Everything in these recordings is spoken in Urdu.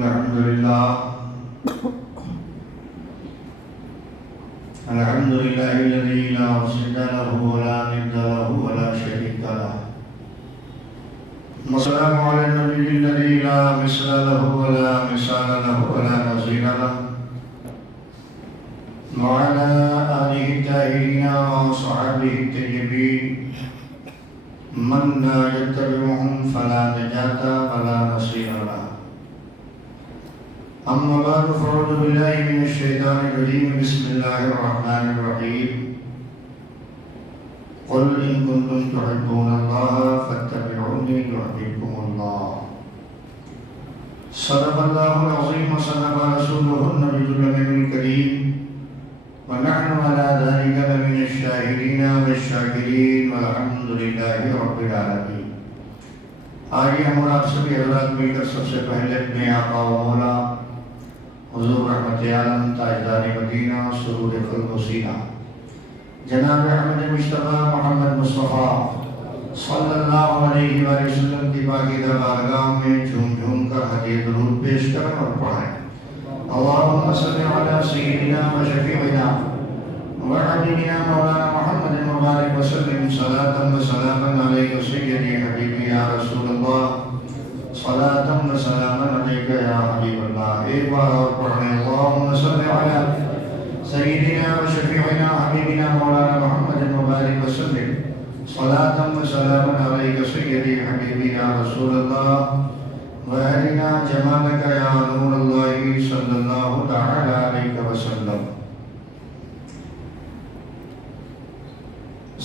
الحمد لله الذي لا وسيط له ولا ند له ولا شريك له. والسلام على النبي الذي لا مثل له ولا مثال له ولا نظير له، وعلى آله الطاهرين وصحبه الطيبين من لا يتبعهم فلا نجاة ولا نصير له. أما بعد فأعوذ بالله من الشيطان الرجيم. بسم الله الرحمن الرحيم. قل إن كنتم تحبون الله فاتبعوني يحببكم الله. صدق الله العظيم وصدق رسوله النبي الأمين الكريم، ونحن على ذلك لمن الشاهدين والشاكرين والحمد لله رب العالمين. آئیے ہم اور آپ سبھی حضرات مل کر سب سے پہلے اپنے آقا و مولا حضور رحمت عالم تاجدار مدینہ سرور قلب و سینہ جناب احمد مصطفیٰ محمد مصطفیٰ صلی اللہ علیہ وآلہ وسلم کی پاکیزہ بارگاہ میں جھوم جھوم کر ہدیہ درود پیش کریں اور پڑھیں. اللہم صلی علی سیدنا و شفیعنا و حبیبنا مولانا محمد مبارک وسلم صلاة و سلاما علیک سیدی حبیبی یا رسول اللہ، صلاة و سلاما علیک یا حبیب اللہ. ایک بار اور پڑھیں. اللہم صلی علی سیدنا و شفیعنا حبیبنا مولانا محمد مبارک وسلم صلاة و سلاما علیک سیدی حبیبی یا رسول اللہ، وَأَرِنَا جَمَالَكَ يَا نُورَ اللَّهِ صلی اللہ تعالی علیہ وسلم.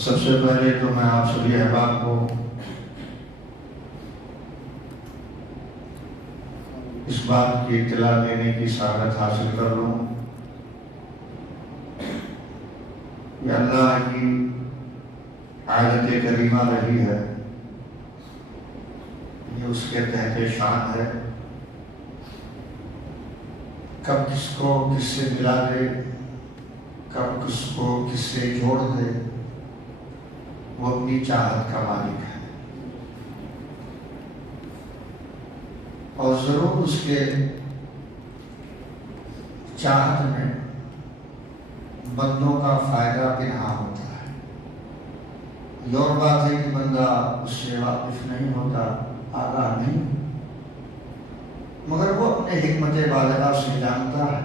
سب سے پہلے تو میں آپ سبھی احباب کو اس بات کی اطلاع دینے کی سعادت حاصل کر لوں کہ اللہ کی عادت کریمہ رہی ہے، یہ اس کے تحت شان ہے. کب کس کو کس سے ملا دے، کب کس کو کس سے جوڑ دے، وہ اپنی چاہت کا مالک ہے، اور ضرور اس کے چاہت میں بندوں کا فائدہ پنہاں ہوتا ہے. یہ اور بات ہے کہ بندہ اس سے واقف نہیں ہوتا، آگاہ نہیں، مگر وہ اپنے حکمت بالغہ سے جانتا ہے،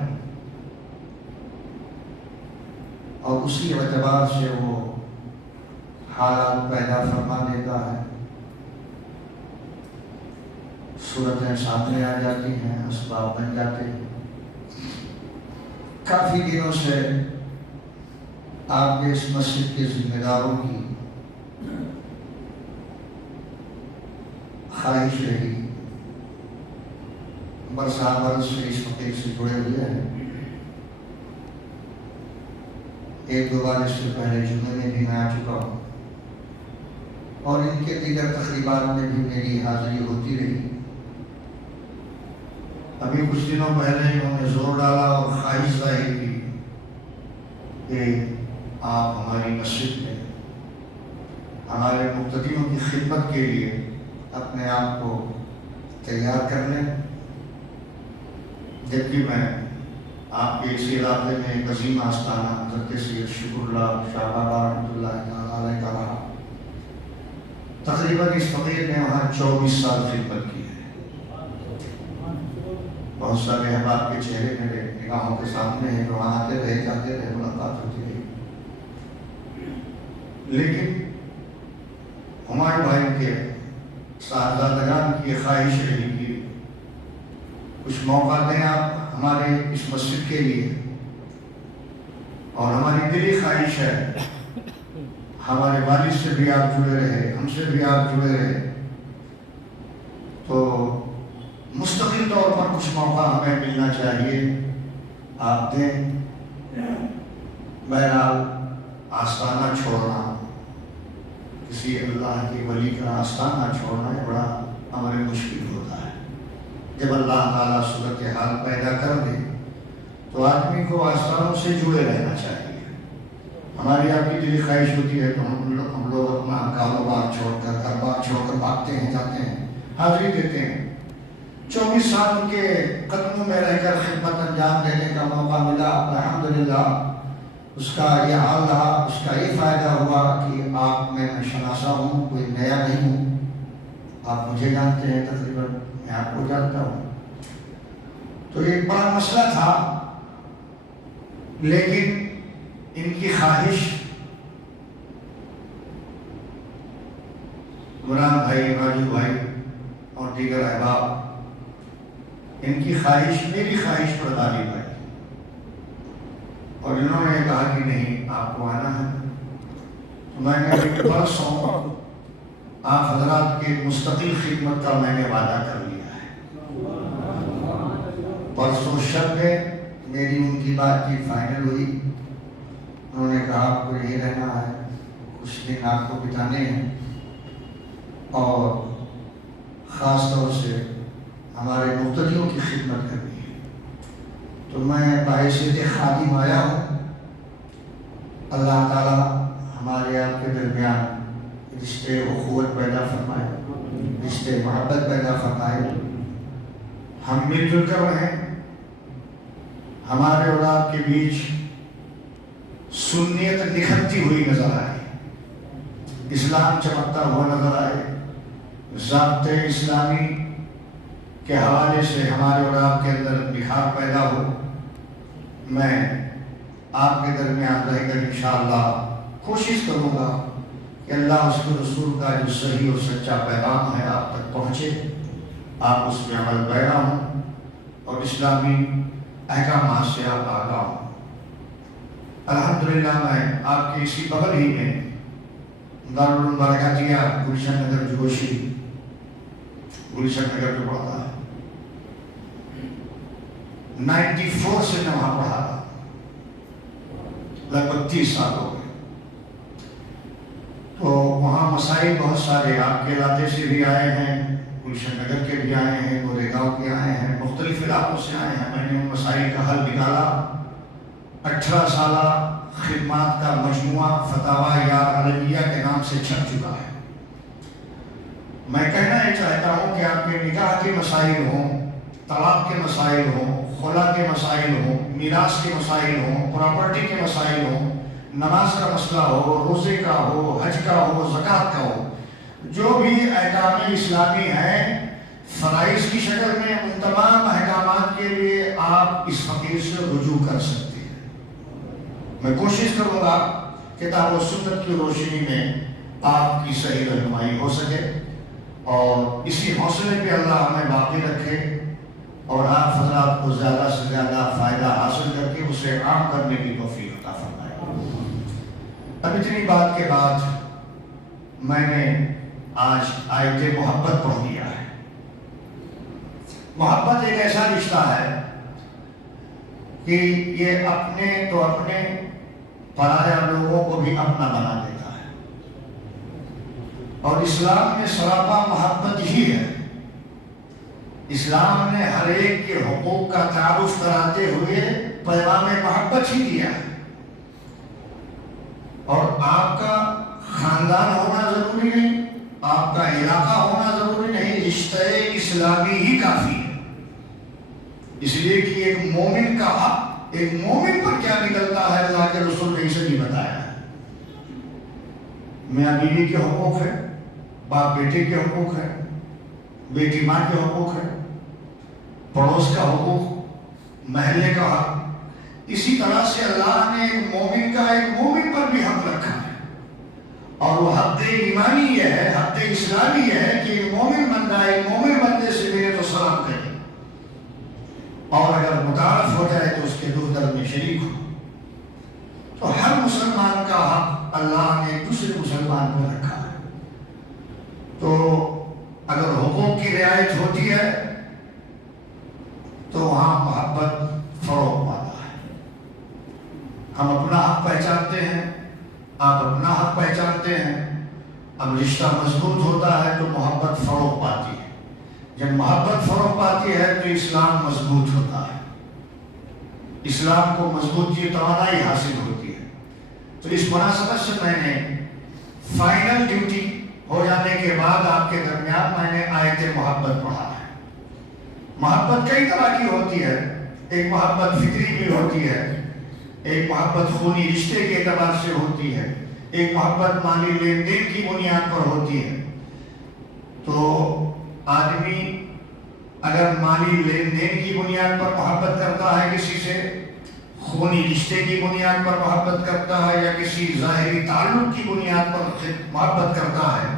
اور اسی اعتبار سے وہ حالات پیدا فرما دیتا ہے. صورتیں سامنے آ جاتی ہیں، اسباب بن جاتے ہیں. کافی دنوں سے آپ کے اس مسجد کے ذمہ داروں کی خواہش رہی، برسا برس سے اس فقیر سے جڑے ہوئے ہیں. ایک دو بار اس سے پہلے جمعے میں بھی میں آ چکا ہوں، اور ان کے دیگر تقریبات میں بھی میری حاضری ہوتی رہی. ابھی کچھ دنوں پہلے انہوں نے زور ڈالا اور خواہش ظاہر کی کہ آپ ہماری مسجد میں ہمارے مقتدیوں کی خدمت کے لیے اپنے آپ کو تیار کر لیں. جبکہ میں آپ کے اس علاقے میں ایک عظیم آستانہ حضرت سید شکر اللہ شاہ بابا رحمۃ اللہ علیہ کا رہا. تقریباً اس فقیر نے وہاں 24 سال خدمت کی ہے. بہت سارے احباب کے چہرے میرے نگاہوں کے سامنے ہیں، جو وہاں آتے رہے، جاتے رہے، ملاقات ہوتی رہی. لیکن ہمارے بھائیوں کے صاحبزادگان کی خواہش رہی کہ کچھ موقع دیں آپ ہمارے اس مسجد کے لیے، اور ہماری دلی خواہش ہے ہمارے والد سے بھی آپ جڑے رہے، ہم سے بھی آپ جڑے رہے، تو مستقل طور پر کچھ موقع ہمیں ملنا چاہیے، آپ دیں. بہرحال آستانہ چھوڑنا، کسی اللہ کے ولی کا آستانہ چھوڑنا ہے بڑا امر مشکل ہوتا ہے. جب اللہ تعالیٰ صورتحال پیدا کر دے تو آدمی کو آستانوں سے جڑے رہنا چاہیے. ہماری آپ کی دلی خواہش ہوتی ہے تو ہم لوگ اپنا کاروبار چھوڑ کر، گھر بار چھوڑ کر بھاگتے ہیں، جاتے ہیں، حاضری دیتے ہیں. 24 سال کے قدموں میں رہ کر خدمت انجام دینے کا موقع ملا، الحمدللہ اس کا یہ حال رہا، اس کا یہ فائدہ ہوا کہ آپ میں شناسا ہوں، کوئی نیا نہیں ہوں، آپ مجھے جانتے ہیں، تقریباً میں آپ کو جانتا ہوں۔ تو یہ بڑا مسئلہ تھا، لیکن ان کی خواہش، عمران بھائی، راجو بھائی اور دیگر احباب، ان کی خواہش میری خواہش پر غالب آئی اور انہوں نے کہا کہ نہیں، آپ کو آنا ہے۔ تو میں نے پرسوں آپ حضرات کے مستقل خدمت کا میں نے وعدہ کر لیا ہے۔ پرسوں شب میں میری ان کی بات چیت فائنل ہوئی، انہوں نے کہا آپ کو یہی رہنا ہے، کچھ دن آپ کو بتانے ہیں اور خاص طور سے ہمارے مقتدیوں کی خدمت کرنی ہے۔ تو میں باعثیت خادم آیا ہوں۔ اللہ تعالیٰ ہمارے آپ کے درمیان رشتے اخوت پیدا فرمائے، رشتے محبت پیدا فرمائے، ہم مل جل کر رہیں، ہمارے اولاد کے بیچ سنیت نکھرتی ہوئی نظر آئے، اسلام چمکتا ہوا نظر آئے، ضابطے اسلامی کے حوالے سے ہمارے اولاد کے اندر نکھار پیدا ہو۔ میں آپ کے درمیان رہ کر انشاءاللہ کوشش کروں گا کہ اللہ اس کے رسول کا جو صحیح اور سچا پیغام ہے آپ تک پہنچے، آپ اس میں عمل پیرا ہوں اور اسلامی احکامات سے آپ آگاہ ہوں۔ الحمدللہ میں آپ کے اسی بغل ہی میں دارالعلوم برکاتیہ گلشن نگر جوشی، گلشن نگر جو پڑھتا ہے، 94 سے میں وہاں پڑھا رہا، لگ بھگ 30 سال ہو گئے۔ تو وہاں مسائل بہت سارے آپ کے علاقے سے بھی آئے ہیں، گلشن نگر کے بھی آئے ہیں، گوریگاؤں کے آئے ہیں، مختلف علاقوں سے آئے ہیں۔ میں نے ان مسائل کا حل نکالا، 18 سالہ خدمات کا مجموعہ فتاوی یار عالمیہ کے نام سے چھپ چکا ہے۔ میں کہنا یہ چاہتا ہوں کہ آپ کے نکاح کے مسائل ہوں، طلاق کے مسائل ہوں، خلا کے مسائل ہوں، میراث کے مسائل ہوں، پراپرٹی کے مسائل ہوں، نماز کا مسئلہ ہو، روزے کا ہو، حج کا ہو، زکوٰۃ کا ہو، جو بھی احکام اسلامی ہیں فرائض کی شکل میں، ان تمام احکامات کے لیے آپ اس فقیر سے رجوع کر سکتے ہیں۔ میں کوشش کروں گا کتاب و سنت کی روشنی میں آپ کی صحیح رہنمائی ہو سکے، اور اسی حوصلے پہ اللہ ہمیں باقی رکھے اور آپ حضرات کو زیادہ سے زیادہ فائدہ حاصل کر کے اسے عام کرنے کی توفیق عطا فرمائے۔ اب اتنی بات کے بعد میں نے آج آیت محبت پڑھ دیا ہے۔ محبت ایک ایسا رشتہ ہے کہ یہ اپنے تو اپنے، پرایا لوگوں کو بھی اپنا بنا دیتا ہے، اور اسلام میں سراپا محبت ہی ہے۔ اسلام نے ہر ایک کے حقوق کا تعارف کراتے ہوئے پیغام محبت ہی دیا ہے، اور آپ کا خاندان ہونا ضروری نہیں، آپ کا علاقہ ہونا ضروری نہیں، رشتہ اسلامی ہی کافی ہے۔ اس لیے کہ ایک مومن کا حق، ایک مومن پر کیا نکلتا ہے، اللہ کے رسول نے اسے نہیں بتایا ہے۔ میاں بیوی کے حقوق ہے، باپ بیٹے کے حقوق ہے، بیٹی ماں کے حقوق ہے، پڑوس کا حقوق، محلے کا حق۔ اسی طرح سے اللہ نے ایک مومن کا ایک مومن پر بھی حق رکھا ہے، اور وہ حق ایمانی یہ ہے، حق اسلامی یہ ہے کہ ایک مومن بندہ ایک مومن بندے سے ملے تو سلام کرے، اور اگر متعارف ہو جائے تو اس کے دکھ درد میں شریک ہو۔ تو ہر مسلمان کا حق اللہ نے دوسرے مسلمان کو رکھا ہے۔ تو اگر حقوق کی رعایت ہوتی ہے تو وہاں محبت فروغ پاتا ہے۔ ہم اپنا حق پہچانتے ہیں، آپ اپنا حق پہچانتے ہیں، اب رشتہ مضبوط ہوتا ہے تو محبت فروغ پاتی ہے۔ جب محبت فروغ پاتی ہے تو اسلام مضبوط ہوتا ہے، اسلام کو مضبوطی توانائی حاصل ہوتی ہے۔ تو اس مناسبت سے میں نے فائنل ڈیوٹی ہو جانے کے بعد آپ کے درمیان میں نے آیت محبت پڑھا ہے۔ محبت کئی طرح کی ہوتی ہے. ایک محبت فطری بھی ہوتی ہے, ایک محبت خونی رشتے کے اعتبار سے ہوتی ہے, ایک محبت مالی لین دین کی بنیاد پر ہوتی ہے. تو آدمی اگر مالی لین دین کی بنیاد پر محبت کرتا ہے کسی سے, خونی رشتے کی بنیاد پر محبت کرتا ہے, یا کسی ظاہری تعلق کی بنیاد پر محبت کرتا ہے,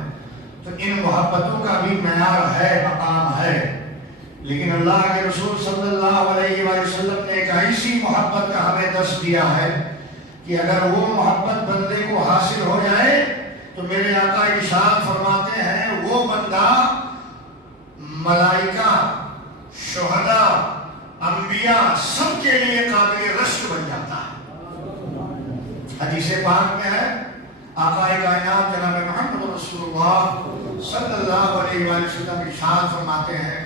تو ان محبتوں کا بھی معیار ہے, مقام ہے. لیکن اللہ کے رسول صلی اللہ علیہ وآلہ وسلم نے ایک ایسی محبت کا ہمیں درس دیا ہے کہ اگر وہ محبت بندے کو حاصل ہو جائے تو میرے آقا ارشاد فرماتے ہیں وہ بندہ ملائکہ, شہداء, انبیاء سب کے لیے قابل رشک بن جاتا ہے. حدیث پاک میں ہے, آقا کائنات جناب محمد رسول اللہ صلی اللہ علیہ وآلہ وسلم ارشاد فرماتے ہیں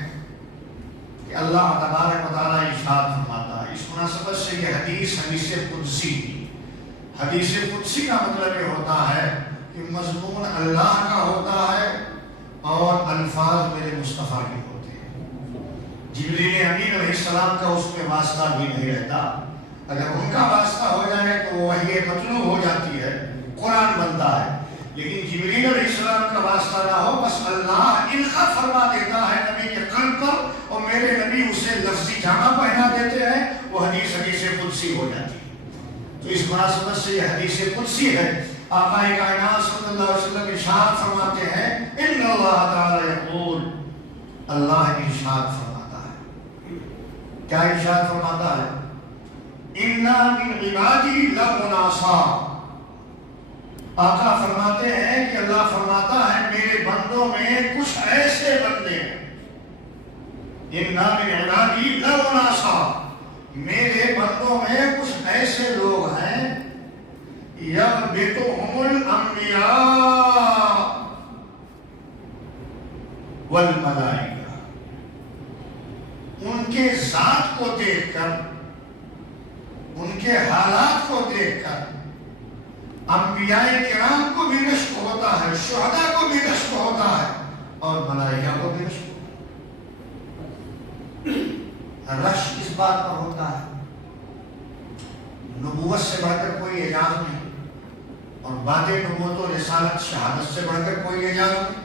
کہ اللہ تبارک و تعالیٰ ارشاد فرماتا ہے. اس مناسبت سے یہ حدیث قدسی, حدیث قدسی کا مطلب یہ ہوتا ہے کہ مضمون اللہ کا ہوتا ہے اور الفاظ میرے مصطفیٰ کے ہوتے ہیں. جبریل امین علیہ السلام کا اس میں واسطہ بھی نہیں رہتا. اگر ان کا واسطہ ہو جائے تو وحی مطلوب ہو جاتی ہے, قرآن بنتا ہے. لیکن جبریل علیہ السلام کا واسطہ نہ ہو, بس اللہ القا فرما دیتا ہے نبی کے قلب پر, اور میرے نبی اسے لفظی جامہ پہنا دیتے ہیں, وہ حدیث قدسی ہو جاتی ہے. تو اس مناسبت سے یہ حدیث قدسی ہے. آقا کائنات صلی اللہ علیہ وسلم ارشاد فرماتے ہیں ان اللہ تعالی یقول, اللہ ارشاد فرماتا ہے. کیا ارشاد فرماتا ہے؟ اِنَّا مِنْ عِبَادِي لَمُنَاصَا. آقا فرماتے ہیں کہ اللہ فرماتا ہے میرے بندوں میں کچھ ایسے بندے ہیں, اِنَّا مِنْ عِبَادِي لَمُنَاصَا, میرے بندوں میں کچھ ایسے لوگ ہیں یَغْبِطُهُمُ الْأَنْبِيَاءُ وَالْمَلَائِكَةُ, ان کے ذات کو دیکھ کر, ان کے حالات کو دیکھ کر انبیاء کرام کو بھی رشک ہوتا ہے, شہداء کو بھی رشک ہوتا ہے, اور ملائکہ کو بھی رشک ہوتا ہے. رشک اس بات پر ہوتا ہے نبوت سے بڑھ کر کوئی اعجاز نہیں, اور بات نبوت و رسالت شہادت سے بڑھ کر کوئی اعجاز نہیں.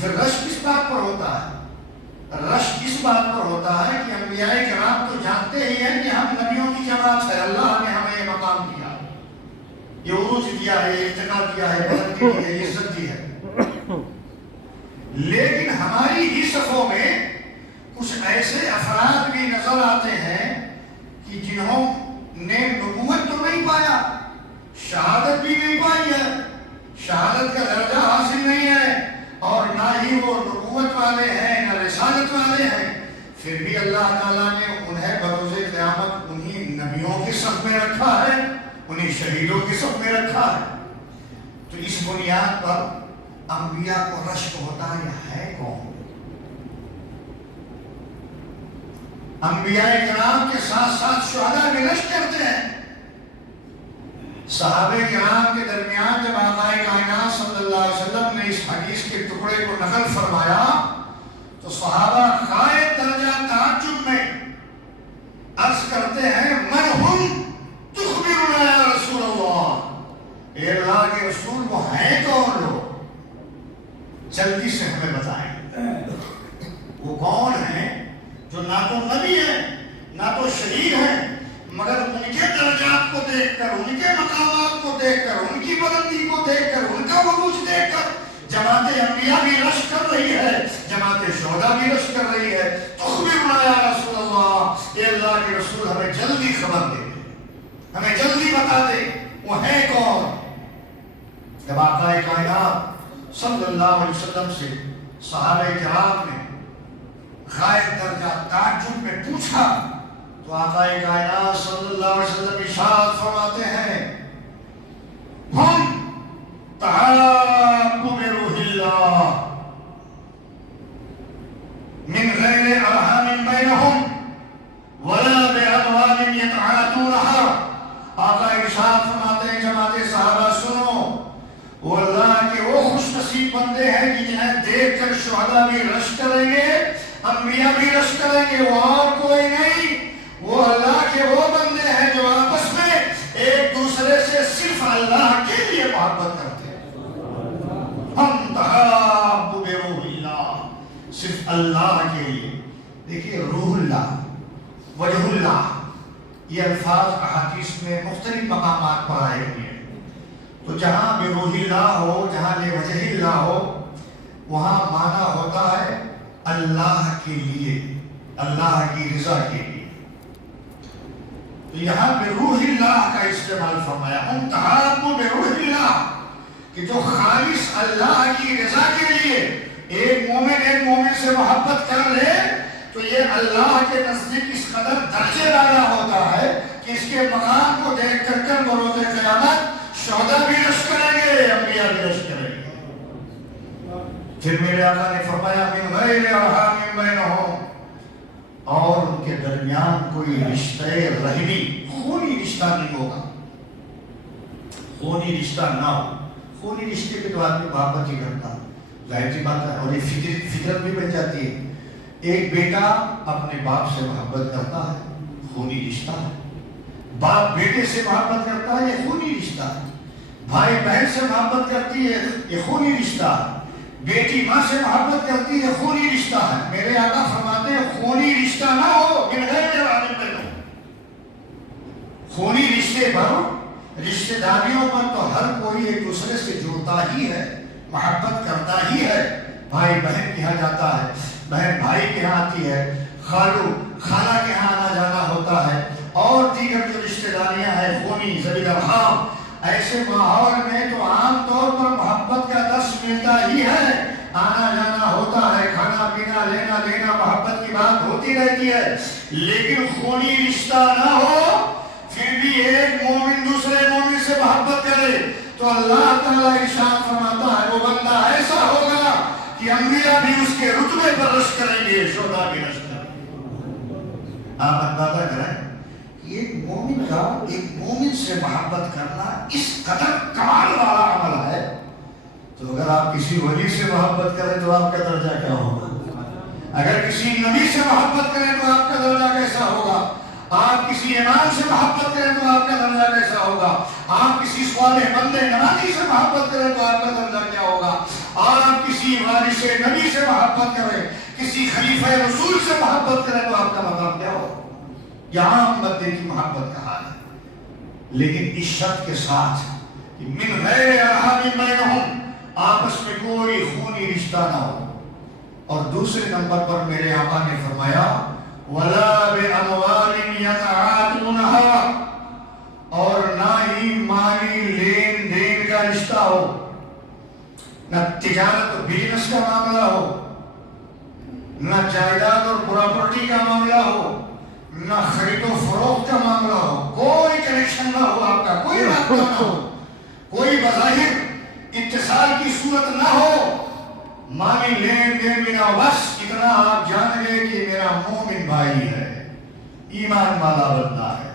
پھر رشک کس بات پر ہوتا ہے؟ رشک اس بات پر ہوتا ہے کہ انبیاء کرام تو جانتے ہی ہیں کہ ہم نبیوں کی جماعت ہے, اللہ نے ہمیں یہ مقام دیا, یہ عروج دیا ہے, یہ ارتقا دیا ہے, بلندی دی ہے, یہ عزت دی ہے. لیکن ہماری ہی صفوں میں کچھ ایسے افراد بھی نظر آتے ہیں کہ جنہوں نے نبوت تو نہیں پایا, شہادت بھی نہیں پائی ہے, شہادت کا درجہ حاصل نہیں ہے, اور نہ ہی وہ نبوت والے ہیں نہ رسالت والے ہیں, پھر بھی اللہ تعالیٰ نے انہیں بروز قیامت انہی نبیوں کے صف میں رکھا ہے, انہی شہیدوں کے صف میں رکھا ہے. تو اس بنیاد پر انبیاء کو رشک ہوتا ہے کون؟ انبیاء کرام کے ساتھ ساتھ شہداء بھی رشک کرتے ہیں. صحابہ کرام کے درمیان جب آقا کائنات صلی اللہ علیہ وسلم نے اس حدیث کے ٹکڑے کو نقل فرمایا تو صحابہ غائب درجہ تعجب میں عرض کرتے ہیں من ہم تخبرنا یا رسول اللہ, اے اللہ کے رسول وہ ہیں کون لوگ, جلدی سے ہمیں بتائیں. وہ کون ہیں جو نہ تو نبی ہیں نہ تو شہید ہیں, مگر ان کے درجات کو دیکھ کر, ان کے مقامات کو دیکھ کر, ان کی بلندی کو دیکھ کر, ان کا عروج دیکھ کر جماعت انبیاء بھی رشک کر رہی ہے, جماعت شہداء بھی رشک کر رہی ہے. تخبرنا یا رسول اللہ, اے اللہ کے رسول ہمیں جلدی خبر دے, ہمیں جلدی بتا دے وہ ہے کون. جب آقا کائنات صلی اللہ علیہ وسلم سے صحابہ کرام نے غائب درجہ تعجب میں پوچھا تو آقا کائنات صلی اللہ علیہ وسلم ارشاد فرماتے ہیں ہم تعاقب روح اللہ من غیر ارحام بینہم ولا بأموال یتعاطونها. آقا ارشاد فرماتے ہیں جماعت صحابہ سنو, وہ اللہ کے وہ خوش نصیب بندے ہیں کہ جنہیں دیکھ کر شہداء بھی رشک کریں گے, انبیاء بھی رشک کریں گے، وہ اور کوئی نہیں، وہ اللہ کے وہ بندے ہیں جو آپس میں ایک دوسرے سے صرف اللہ کے لیے محبت کرتے ہیں۔ ہم تحابوا بروح اللہ، صرف اللہ کے لیے۔ دیکھیے روح اللہ، وجہ اللہ، یہ الفاظ احادیث میں مختلف مقامات پر آئے ہوئے ہیں، تو جہاں بروح اللہ ہو، جہاں لوجہ اللہ ہو، وہاں معنی ہوتا ہے اللہ کے لیے، اللہ کی رضا کے لیے۔ تو یہاں بروح اللہ کا استعمال فرمایا، ہم تحابوا بروح اللہ، کہ جو خالص اللہ کی رضا کے لیے ایک مومن سے محبت کر لے تو یہ اللہ کے نزدیک اس قدر درجے والا ہوتا ہے کہ اس کے مقام کو دیکھ کر بروز قیامت شہداء بھی رشک کریں گے، انبیاء بھی رشک کریں گے۔ پھر میرے آقا نے فرمایا من غیر ارحام بینہم، اور ان کے درمیان کوئی رشتہ رحمی، خونی رشتہ نہیں ہوگا، خونی رشتہ نہ ہو۔ خونی رشتے پہ تو آدمی محبت ہی کرتا، ظاہر سی بات ہے، اور یہ فطرت بھی بن جاتی ہے۔ ایک بیٹا اپنے باپ سے محبت کرتا ہے، خونی رشتہ ہے۔ باپ بیٹے سے محبت کرتا ہے، یہ خونی رشتہ ہے۔ بھائی بہن سے محبت کرتی ہے، یہ خونی رشتہ ہے۔ بیٹی ماں سے محبت کرتی ہے، خونی رشتہ ہے۔ میرے آقا فرماتے ہیں خونی رشتہ نہ ہو، من غیر ارحام بینہم، خونی رشتے پر، رشتہ داریوں پر تو ہر کوئی ایک دوسرے سے جڑتا ہی ہے، محبت کرتا ہی ہے۔ بھائی بہن کے ہاں جاتا ہے، بہن بھائی کے ہاں آتی ہے، خالو خالہ کے ہاں آنا جانا ہوتا ہے، اور دیگر جو رشتہ داریاں ہیں خونی ذوی الارحام، ایسے ماحول میں تو عام طور پر محبت کا درس ملتا ہی ہے، آنا جانا ہوتا ہے، کھانا پینا لینا دینا محبت کی بات ہوتی رہتی ہے۔ لیکن خونی رشتہ نہ ہو، پھر بھی ایک مومن دوسرے مومن سے محبت کرے تو اللہ تعالیٰ ارشاد فرماتا ہے وہ بندہ ایسا ہوگا کہ انبیاء بھی اس کے رتبے پر رشک کریں گے، شہداء بھی رشک کریں گے۔ آپ اندازہ کریں ایک مومن کا ایک مومن سے محبت کرنا اس قدر کمال والا عمل ہے، تو اگر آپ کسی ولی سے محبت کریں تو آپ کا درجہ کیا ہوگا؟ اگر کسی نبی سے محبت کریں تو آپ کا درجہ کیسا ہوگا؟ آپ کسی امام سے محبت کریں تو آپ کا درجہ کیسا ہوگا؟ آپ کسی صالح بندے نمازی سے محبت کریں تو آپ کا درجہ کیا ہوگا؟ آپ کسی وارث نبی سے محبت کریں، کسی خلیفہ رسول سے محبت کریں تو آپ کا مقام کیا ہوگا؟ یہاں بندے کی محبت کا حال ہے، لیکن اس شرط کے ساتھ کہ من غیر ارحام بینہم، آپس میں کوئی خونی رشتہ نہ ہو۔ اور دوسرے نمبر پر میرے آقا نے فرمایا وَلَا بِأَمْوَالٍ يَتَعَاطُونَهَا، اور نہ ہی مالی لین دین کا رشتہ ہو، نہ تجارت و بزنس کا معاملہ ہو، نہ جائیداد اور پراپرٹی کا معاملہ ہو، نہ خرید و فروخت کا معاملہ ہو، کوئی کنیکشن نہ ہو، آپ کا کوئی رابطہ نہ ہو، کوئی بظاہر اتصال کی صورت نہ ہو، مالی لین دین بھی نہ ہو، بس اتنا آپ جان گئے کہ میرا مومن بھائی ہے، ایمان والا بندہ ہے،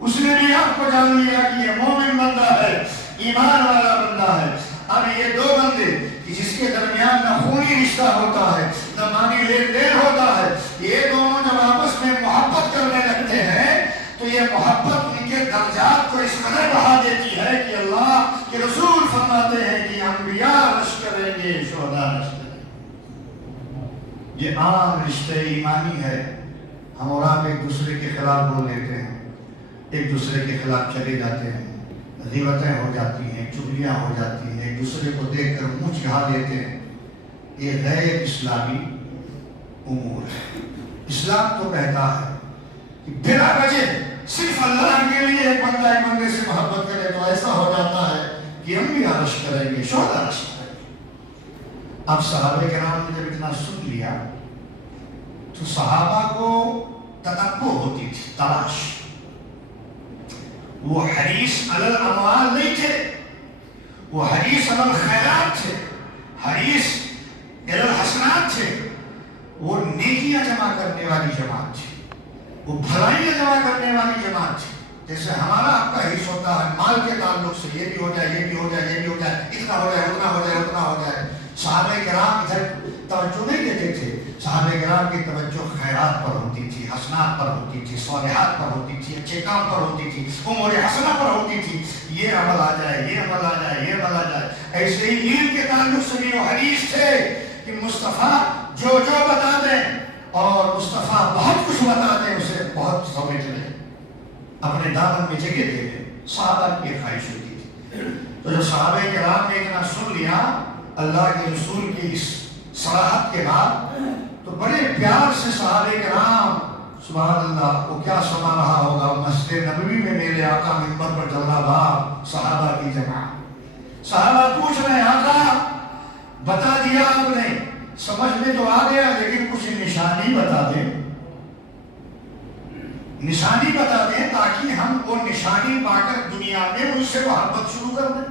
اس نے بھی آپ کو جان لیا کہ یہ مومن بندہ ہے، ایمان والا بندہ ہے۔ اب یہ دو بندے کہ جس کے درمیان نہ خونی رشتہ ہوتا ہے نہ مالی لین دین ہوتا ہے، یہ دونوں جب آپس میں محبت کرنے لگتے ہیں تو یہ محبت ان کے درجات کو اس قدر بڑھا دیتی ہے کہ اللہ کے رسول فرماتے ہیں کہ انبیاء رشک کریں گے، شہداء رشک کریں گے۔ یہ عام رشتہ ایمانی ہے، ہم اور آپ ایک دوسرے کے خلاف بول لیتے ہیں، ایک دوسرے کے خلاف چلے جاتے ہیں، غیبتیں ہو جاتی ہیں، چغلیاں ہو جاتی ہیں، ایک دوسرے کو دیکھ کر منہ چڑھا دیتے ہیں، یہ غیر اسلامی امور ہے۔ اسلام تو کہتا ہے کہ بلا وجہ صرف اللہ کے لیے ایک بندہ ایک بندے سے محبت کرے تو ایسا ہو جاتا ہے کہ انبیاء رشک کریں گے، شہداء رشک کریں گے۔ اب صحابہ کرام نے جب اتنا سن لیا تو صحابہ کو تتبع ہوتی تھی، تلاش، وہ حریص علی الاموال نہیں تھے، وہ حریص علی الخیرات تھے، حریص علی الحسنات تھے، وہ نیکیاں جمع کرنے والی جماعت تھی، وہ بھلائیاں جمع کرنے والی جماعت تھی۔ جیسے ہمارا آپ کا حصہ ہوتا ہے مال کے تعلق سے، یہ بھی ہو جائے، یہ بھی ہو جائے، یہ بھی ہو جائے، اتنا ہو جائے، اتنا ہو جائے، اتنا ہو جائے، صحابہ کرام ادھر توجہ نہیں دیتے تھے. صحابہ کرام کی توجہ خیرات پر ہوتی تھی، حسنات پر ہوتی تھی، صالحات پر ہوتی تھی، اچھے کام پر ہوتی تھی، امور حسنہ پر ہوتی تھی. یہ عمل آ جائے، یہ عمل آ جائے، یہ عمل آ جائے. ایسے ہی علم کے تعلق سے بھی وہ حدیث تھے کہ مصطفیٰ جو بتا دیں اور مصطفیٰ بہت کچھ بتا دیں اسے بہت سمجھ لیں، اپنے دامن میں جگہ دے دیں. صحابہ کی خواہش ہوتی تھی. تو جب صحابہ کرام نے اتنا سن لیا اللہ کے رسول کی اس صراحت کے بعد، تو بڑے پیار سے صحابہ کرام سبحان اللہ وہ کیا سنا رہا ہوگا مسجد نبوی میں میرے آقا منبر پر جلوہ باب صحابہ کی جماعت. صحابہ پوچھ رہے ہیں آقا بتا دیا آپ نے، سمجھ میں تو آ گیا لیکن کچھ نشانی بتا دیں، نشانی بتا دیں تاکہ ہم وہ نشانی پا کر دنیا میں ان سے محبت شروع کر دیں.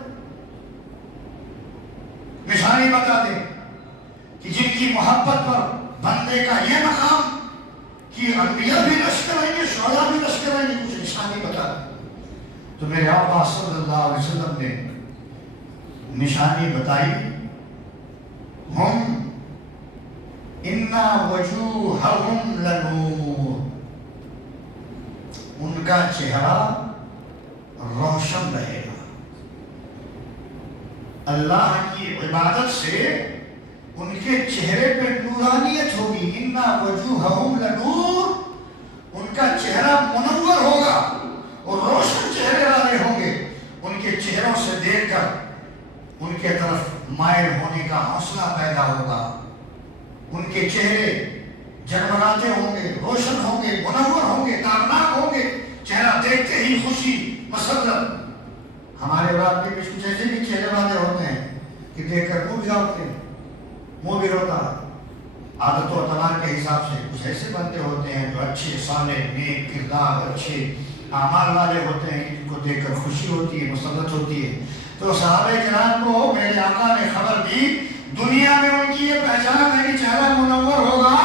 نشانی بتا دیں کہ جن کی محبت پر بندے کا یہ مقام کہ انبیاء بھی رشک کریں گے، شہداء بھی رشک کریں گے، کچھ نشانی بتا دیں. تو میرے آقا صلی اللہ علیہ وسلم نے نشانی بتائی. ہم اِنَّا وَجُوهَهُمْ لَنُورٌ، ان کا چہرہ روشن رہے گا. اللہ کی عبادت سے ان کے چہرے پہ نورانیت ہوگی. اِنَّا وَجُوهَهُمْ لَنُورٌ، ان کا چہرہ منور ہوگا اور روشن چہرے والے ہوں گے. ان کے چہروں سے دیکھ کر ان کے طرف مائل ہونے کا حوصلہ پیدا ہوگا. ان کے چہرے جگمگاتے ہوں گے، روشن ہوں گے، منور ہوں گے، تابناک ہوں گے. چہرہ دیکھتے ہی خوشی، مسرت. ہمارے اولاد کے کچھ ایسے بھی چہرے والے ہوتے ہیں کہ دیکھ کر منہ بھی روتے ہیں، منہ بھی روتا ہے. عادت و اعتبار کے حساب سے کچھ ایسے بندے ہوتے ہیں جو اچھے صالح نیک کردار اچھے اعمال والے ہوتے ہیں، جن کو دیکھ کر خوشی ہوتی ہے، مسرت ہوتی ہے. تو صحابہ کرام کو میرے آقا نے خبر دی دنیا میں ان کی یہ پہچان ہے کہ چہرہ منور ہوگا.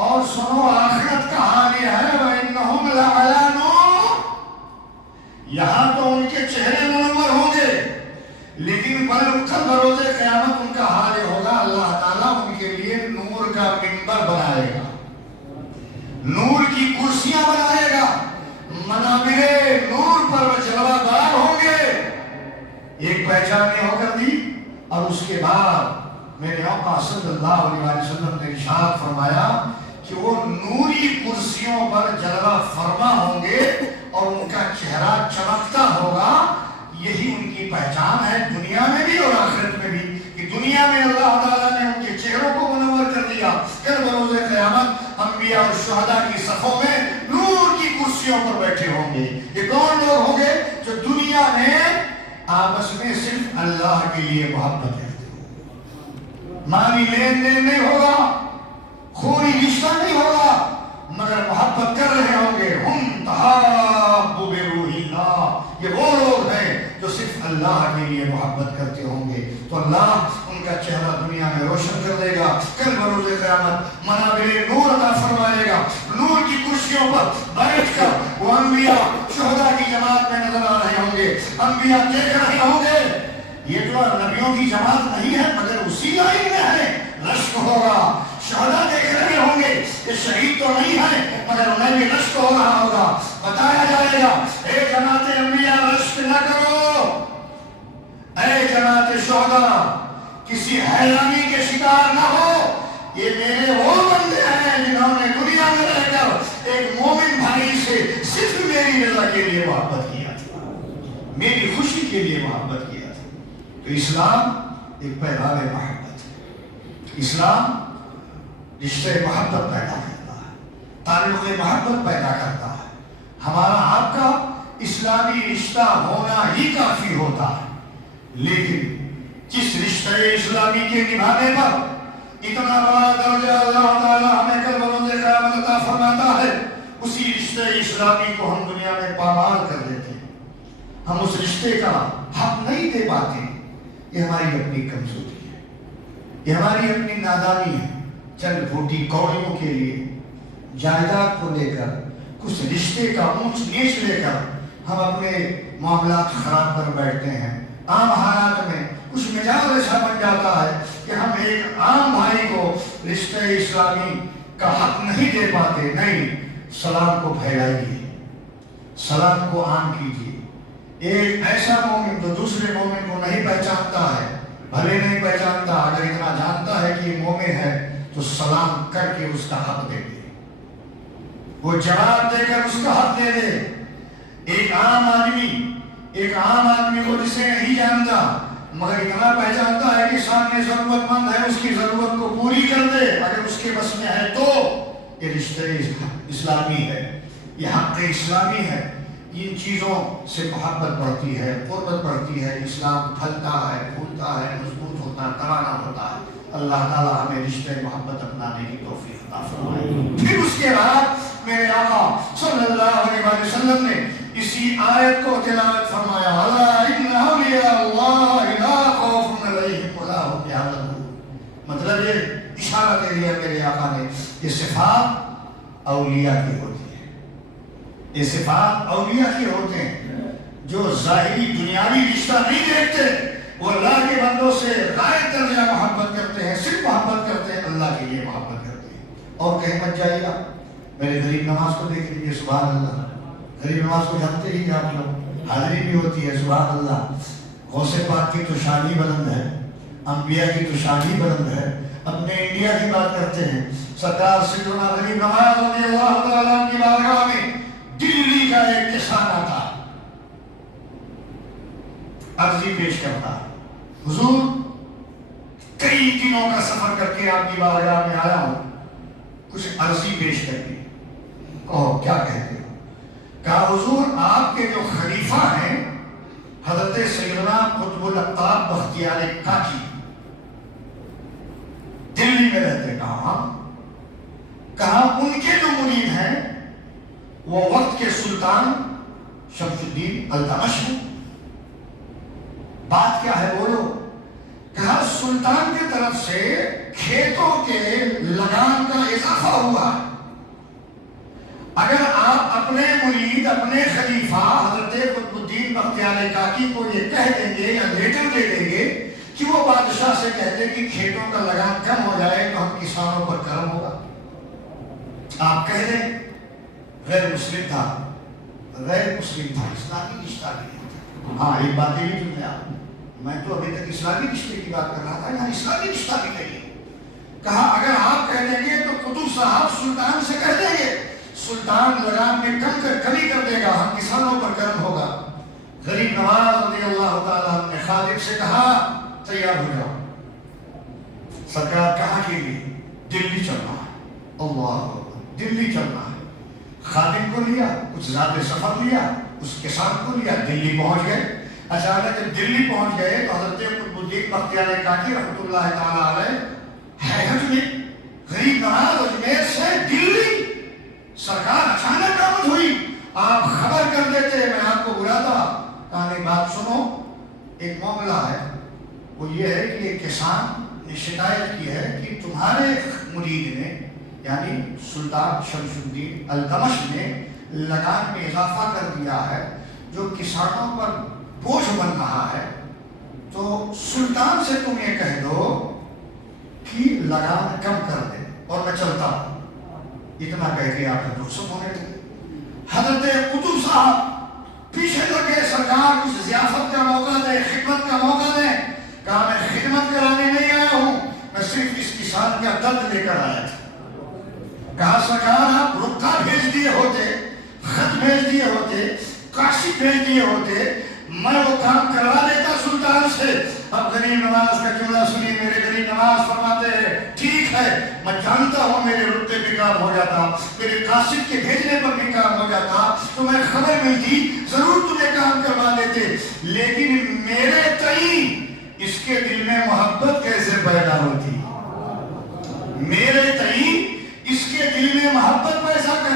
اور سنو آخرت کا حال یہ ہے وَإِنَّهُمْ لَعَلَىٰ نُورٍ، یہاں تو ان کے چہرے منور ہوں گے لیکن کل بروز قیامت ان کا حال یہ ہوگا اللہ تعالیٰ ان کے لیے نور کا منبر بنائے گا، نور کی کرسیاں بنائے گا، منابر نور پر وہ جلوہ دار ہوں گے. ایک پہچان یہ ہو کر دی. اور اس کے بعد میرے آقا صلی اللہ علیہ وسلم نے ارشاد فرمایا کہ وہ نوری کرسیوں پر جلوہ فرما ہوں گے اور ان کا چہرہ چمکتا ہوگا. یہی ان کی پہچان ہے دنیا میں بھی اور آخرت میں بھی کہ دنیا میں اللہ تعالیٰ نے ان کے چہروں کو منور کر دیا. کل بروز قیامت انبیاء اور شہداء کی صفوں میں نور کی کرسیوں پر بیٹھے ہوں گے. یہ کون لوگ ہوں گے؟ جو دنیا میں آپس میں صرف اللہ کے لیے محبت کرتے ہو. مالی لین دین نہیں ہوگا، خونی رشتہ نہیں ہوگا، مگر محبت کر رہے ہوں گے. ہم تحابوا بروح اللہ، یہ وہ لوگ ہیں جو صرف اللہ کے لیے محبت کرتے ہوں گے. تو اللہ ان کا چہرہ دنیا میں روشن کر دے گا. کل بروز قیامت منابر نور عطا فرمائے گا. نور کی کرسیوں پر بیٹھ کر وہ انبیاء شہداء کی جماعت میں نظر آ رہے ہوں گے. انبیاء دیکھ رہے ہوں گے. یہ تو نبیوں کی جماعت نہیں ہے مگر اسی لائن میں ہے. رشک ہوگا. شہداء دیکھ رہے ہوں گے کہ شہید تو نہیں ہے مگر انہیں بھی رشک ہو رہا ہوگا. بتایا جائے گا اے جماعت انبیاء رشک نہ کرو، اے جماعت شہداء کسی حیرانی کے شکار نہ ہو. یہ میرے وہ بندے ہیں جنہوں نے دنیا میں رہ کر ایک مومن بھائی سے صرف میری رضا کے لیے محبت کیا تھا، میری خوشی کے لیے محبت کیا تھا. تو اسلام ایک پیغام محبت ہے. اسلام رشتے محبت پیدا کرتا ہے، تعلق محبت پیدا کرتا ہے. ہمارا آپ کا اسلامی رشتہ ہونا ہی کافی ہوتا ہے، لیکن جس رشتہ اسلامی کے نبھانے پر اتنا بڑا درجہ اللہ تعالیٰ ہمیں کل بروز قیامت عطا فرماتا ہے، اسی رشتہ اسلامی کو ہم دنیا میں پامال کر دیتے ہیں. ہم اس رشتے کا حق نہیں دے پاتے. یہ ہماری اپنی کمزوری ہے، یہ ہماری اپنی نادانی ہے. چند پھوٹی کوڑیوں کے لیے جائیداد کو لے کر کچھ رشتے کا اونچ نیچ لے کر ہم اپنے معاملات خراب کر بیٹھتے ہیں. عام حالات میں کچھ مزاج ایسا بن جاتا ہے کہ ہم ایک عام بھائی کو رشتہ اسلامی کا حق نہیں دے پاتے. نہیں، سلام کو پھیلائیے، سلام کو عام کیجیے. ایک ایسا مومن جو دوسرے مومن کو نہیں پہچانتا ہے، بھلے نہیں پہچانتا، اگر اتنا جانتا ہے کہ یہ مومن ہے تو سلام کر کے اس کا حق دے دے، وہ جواب دے کر اس کا حق دے دے. ایک عام آدمی کو جسے نہیں جانتا مگر اتنا پہچانتا ہے کہ سامنے ضرورت مند ہے، اس کی ضرورت کو پوری کر دے اگر اس کے بس میں ہے تو. یہ رشتہ اسلامی ہے، یہ حق اسلامی ہے. ان چیزوں سے محبت بڑھتی ہے، قربت بڑھتی ہے، اسلام پھلتا ہے، پھولتا ہے، مضبوط ہوتا ہے، توانا ہوتا ہے. اللہ تعالیٰ ہمیں رشتہ محبت اپنانے کی توفیق عطا فرمائے. پھر اس کے بعد میرے آقا صلی اللہ علیہ وسلم نے اسی آیت کو تلاوت فرمایا، الا ان اولیاء اللہ لا خوف علیہم ولا هم یحزنون. مطلب یہ اشارہ دے دیا میرے آقا نے، یہ صفات اولیاء کی ہوتی ہے، یہ صفات اولیاء کی ہوتے ہیں جو ظاہری دنیاوی رشتہ نہیں دیکھتے. وہ اللہ کے بندوں سے غائب درجہ محبت کرتے ہیں، صرف محبت کرتے ہیں، اللہ کے لیے محبت کرتے ہیں. اور کہیں مت جائے گا. میرے غریب نواز کو دیکھ لیجیے، سبحان اللہ. غریب نواز کو جانتے ہی کہ آپ لوگ، حاضری بھی ہوتی ہے، سبحان اللہ. غوث پاک کی تو شان ہی بلند ہے، انبیاء کی تو شان ہی بلند ہے. اپنے انڈیا کی بات کرتے ہیں، سرکار سیدنا غریب نواز رضی اللہ تعالیٰ عنہ کی بارگاہ میں دلی کا ایک کسان آتا، عرضی پیش کرتا، حضور کئی دنوں کا سفر کر کے آپ کی بارگاہ میں آیا ہوں، کچھ عرضی پیش کر کے. کہو کیا کہتے ہو؟ کہا حضور آپ کے جو خلیفہ ہیں حضرت سیدنا قطب الاقطاب بختیار کاکی دلی میں رہتے. کہا ان کے جو مرید ہیں وہ وقت کے سلطان شمس الدین التمش ہیں. بات کیا ہے بولو؟ کہا سلطان کی طرف سے کھیتوں کے لگان کا اضافہ ہوا. اگر آپ اپنے مرید، اپنے خلیفہ حضرت قطب الدین بختیار کاکی کو یہ کہہ دیں گے یا لیٹر دے دیں گے کہ وہ بادشاہ سے کہتے کہ کھیتوں کا لگان کم ہو جائے تو ہم کسانوں پر کرم ہوگا، آپ کہہ دیں. غیر مسلم تھا، اسلامی رشتہ نہیں. ہاں ایک بات یہ بھی میں تو ابھی تک اسلامی رشتے کی بات کر رہا تھا، یہاں اسلامی رشتہ بھی کہیے. کہا اگر آپ کہہ دیں گے تو قطب صاحب سلطان سے کہہ دیں گے، سلطان لگان میں کمی کر دے گا، ہم کسانوں پر کرم ہوگا. غریب نواز رضی اللہ تعالیٰ نے خادم سے کہا تیار ہو جاؤ، سرکار کہاں کے لیے؟ دلی چلنا ہے. اللہ، دلی چلنا ہے. خادم کو لیا، کچھ ذات سفر لیا، اس کسان کو لیا، دلی پہنچ گئے. اچانک جب دلی پہنچ گئے تو حضرت قطب الدین بختیار کاکی رحمۃ اللہ تعالیٰ علیہ حیرت میں، غریب نواز اجمیر سے دلی، سرکار اچانک آمد ہوئی، آپ خبر کر دیتے، میں آپ کو بلاتا. کہا ایک بات سنو، ایک معاملہ ہے، وہ یہ ہے کہ ایک کسان نے شکایت کی ہے کہ تمہارے مرید نے یعنی سلطان شمس الدین التمش نے لگان میں اضافہ کر دیا ہے جو کسانوں پر بوجھ بن رہا ہے. تو سلطان سے تم یہ کہہ دو کہ لگان کم کر دے اور میں چلتا ہوں. اتنا کہہ کے آپ رخصت ہونے لگے. حضرت قطب صاحب پیچھے لگے، سرکار اس ضیافت کا موقع دے، خدمت کا موقع دے. کہا میں خدمت کرانے نہیں آیا ہوں، میں صرف اس کسان کا درد لے کر آیا تھا. کہا سرکار آپ رکا بھیج دیے ہوتے، خط بھیج دیے ہوتے، کاشف بھیج دیے ہوتے، میں وہ کام کروا دیتا سلطان سے. اب غریب نواز کا جملہ سنی. میرے غریب نواز فرماتے ہیں ٹھیک ہے، میں جانتا ہوں میرے رتبے پہ کام ہو جاتا، میرے قاصد کے بھیجنے پر بھی کام ہو جاتا، تو میں خبر ملتی ضرور تمہیں کام کروا دیتے. لیکن میرے تئیں اس کے دل میں محبت کیسے پیدا ہوتی؟ میرے تئیں اس کے دل میں محبت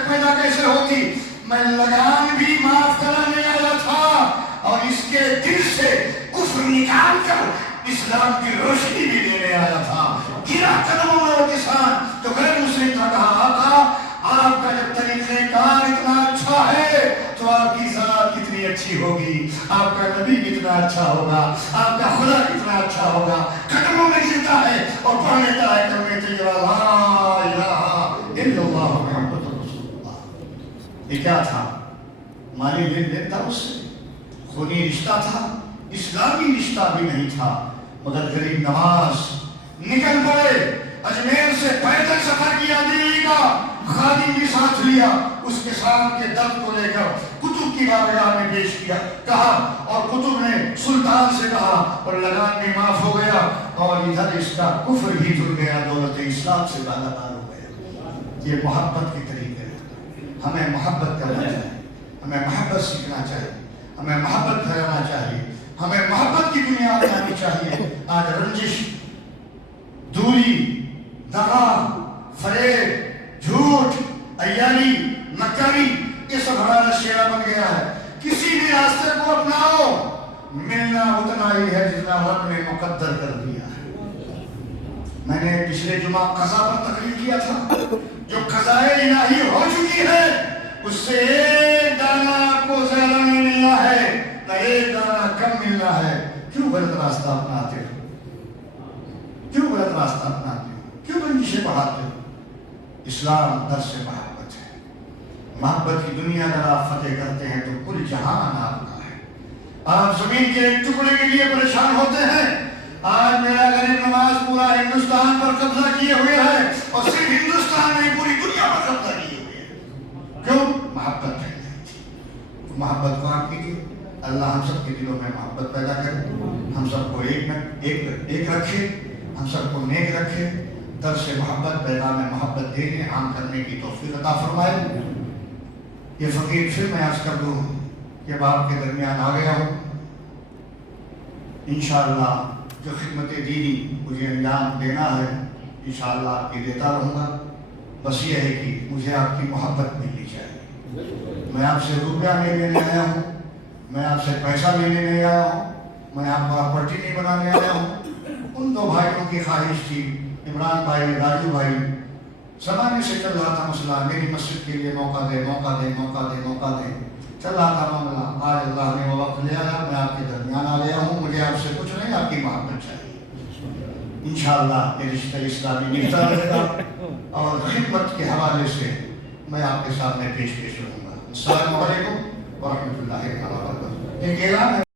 پیدا کیسے ہوتی؟ میں لگان بھی معاف کرانے آیا تھا اور اس کے دل سے کفر نکال کر اسلام کی روشنی بھی دینے آیا تھا. گرا قدموں میں وہ کسان جو غیر مسلم تھا. کہا آقا آپ کا جب طریقہ کار اتنا اچھا ہے تو آپ کی ذات کتنی اچھی ہوگی، آپ کا نبی کتنا اچھا ہوگا، آپ کا خدا کتنا اچھا ہوگا، قدموں میں گرتا ہے اور پڑھ لیتا ہے کلمہ طیبہ لا الہ الا اللہ محمد رسول اللہ۔ یہ کیا تھا؟ مالی لین دین تھا، اس سے خونی رشتہ تھا، اسلامی رشتہ بھی نہیں تھا، مگر غریب نواز نکل پڑے، اجمیر سے پیدل سفر کیا، دلی کا خادم بھی ساتھ لیا، اس کے ساتھ کے درد کو لے کر کتب کی بارگاہ میں پیش کیا، کہا، اور کتب نے سلطان سے کہا اور لگان بھی معاف ہو گیا، اور ادھر اس کا کفر بھی دھل گیا، دولت اسلام سے بالا ہو گیا۔ یہ محبت کے طریقے ہیں، ہمیں محبت کرنا چاہیے، ہمیں محبت سیکھنا چاہیے، ہمیں محبت پھیلانا چاہیے، ہمیں محبت کی دنیا بنانی چاہیے۔ آج رنجش، دوری، دغا، فریب، جھوٹ، عیاری، مکاری، یہ سب ہمارا شیرہ بن گیا ہے۔ کسی بھی راستے کو اپناؤ، ملنا اتنا ہی ہے جتنا رب نے مقدر کر دیا ہے۔ میں نے پچھلے جمعہ قضا پر تقریر کیا تھا، جو قضائے الہی ہو چکی ہے اس سے ایک دانہ آپ کو زیادہ نہیں ملنا ہے، نہ ایک دانہ کم ملنا ہے۔ کیوں غلط راستہ اپناتے ہو؟ کیوں غلط راستہ اپناتے ہو؟ کیوں بندشیں بڑھاتے ہو؟ اسلام درس محبت ہے۔ محبت کی دنیا اگر آپ فتح کرتے ہیں تو کل جہان آپ کا ہے۔ آپ زمین کے ایک ٹکڑے کے لیے پریشان ہوتے ہیں، آج میرا غریب نواز پورا ہندوستان پر قبضہ کیے ہوئے ہے، اور صرف ہندوستان نہیں پوری دنیا پر قبضہ کیے ہوئے ہے۔ کیوں؟ محبت ہے۔ محبت کو آپ کیجیے، اللہ ہم سب کے دلوں میں محبت پیدا کرے، ہم سب کو ایک رکھے، ہم سب کو نیک رکھے، درس محبت، پیغام محبت دینے عام کرنے کی توفیق عطا فرمائے۔ یہ فقیر پھر میں عرض کر دوں کہ اب آپ کے درمیان آ گیا ہوں، انشاءاللہ جو خدمت دینی مجھے انجام دینا ہے انشاءاللہ آپ کی دیتا رہوں گا۔ بس یہ ہے کہ مجھے آپ کی محبت ملنی چاہیے۔ میں آپ سے روپیہ نہیں لینے آیا ہوں، میں آپ سے پیسہ لینے نہیں آیا ہوں، میں آپ کو پارٹی نہیں بنانے آیا ہوں۔ ان دو بھائیوں کی خواہش تھی، عمران بھائی، راجو بھائی، زمانے سے چل رہا تھا مسئلہ، میری مسجد کے لیے موقع دے، موقع دے، موقع دے، موقع دے، چل رہا تھا معاملہ۔ آج اللہ نے وہ وقت لے آیا، میں آپ کے درمیان آ گیا ہوں، مجھے آپ سے کچھ نہیں، آپ کی محبت چاہیے۔ انشاءاللہ یہ رشتہ اسلامی نکتا رہے گا، اور خدمت کے حوالے سے میں آپ کے سامنے پیش کروں گا۔ السلام علیکم ورحمۃ اللہ وبرکاتہ۔ ایک اعلان ہے۔